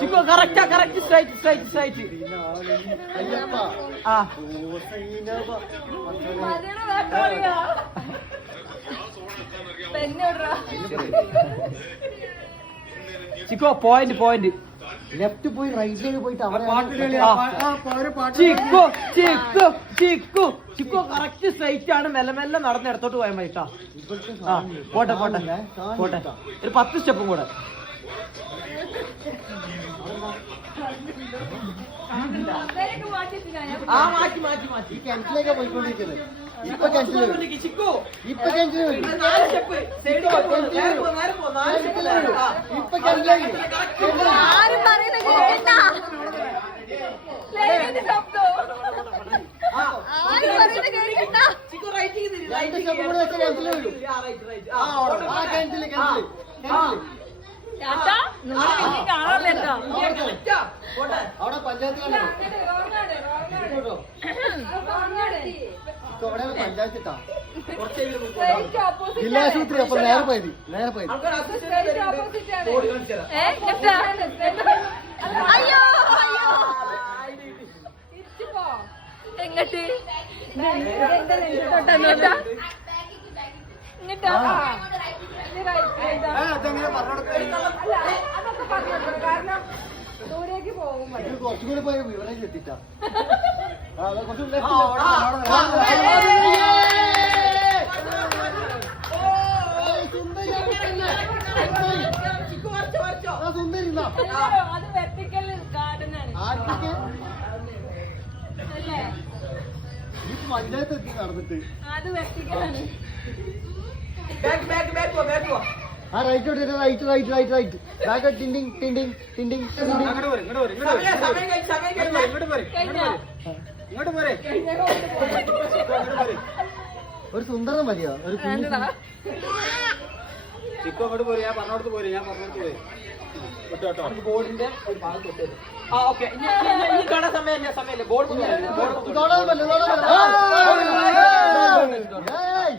Chicco correct straight ആ Chicco point left പോയി റൈറ്റിലേക്ക് പോയിട്ട് ചിക്കോ കറക്റ്റ് സ്ട്രൈറ്റ് ആണ്. മെല്ലെ നടന്ന് ഇടത്തോട്ട് പോയാൽ മതി കേട്ടോ. പോട്ടെ ഒരു 10 സ്റ്റെപ്പും കൂടെ. മാറ്റി കിണറ്റിലേക്ക് പോയിക്കൊണ്ടിരിക്കുന്നത്. ഇപ്പൊ അവിടെ പഞ്ചായത്ത് പഞ്ചായത്തിട്ടാ ജില്ലാശുപത്രി. അപ്പൊ നേരെ പോയത് എങ്ങട്ട് ദൂരേക്ക് പോകും. കുറച്ചുകൂടി പോയ വിവരം എത്തിട്ടാ അത് വെർട്ടിക്കൽ ഗാർഡൻ ആണ്. പഞ്ചായത്ത് എത്തി നടന്നിട്ട് അത് വെർട്ടിക്കൽ ആണ്. ആ റൈറ്റ് ബാക്ക് ടിൻഡിങ് ഒരു സുന്ദരം മതിയോ? ഒരു ചിക്കോ അങ്ങോട്ട് പോരെ. ഞാൻ പറഞ്ഞോടത്ത് പോരെ. ബോർഡിന്റെ ഒരു ഭാഗം തൊട്ട്. ഓക്കെ ഇനി കാണാൻ സമയമില്ല. ബോർഡ് ഏയ്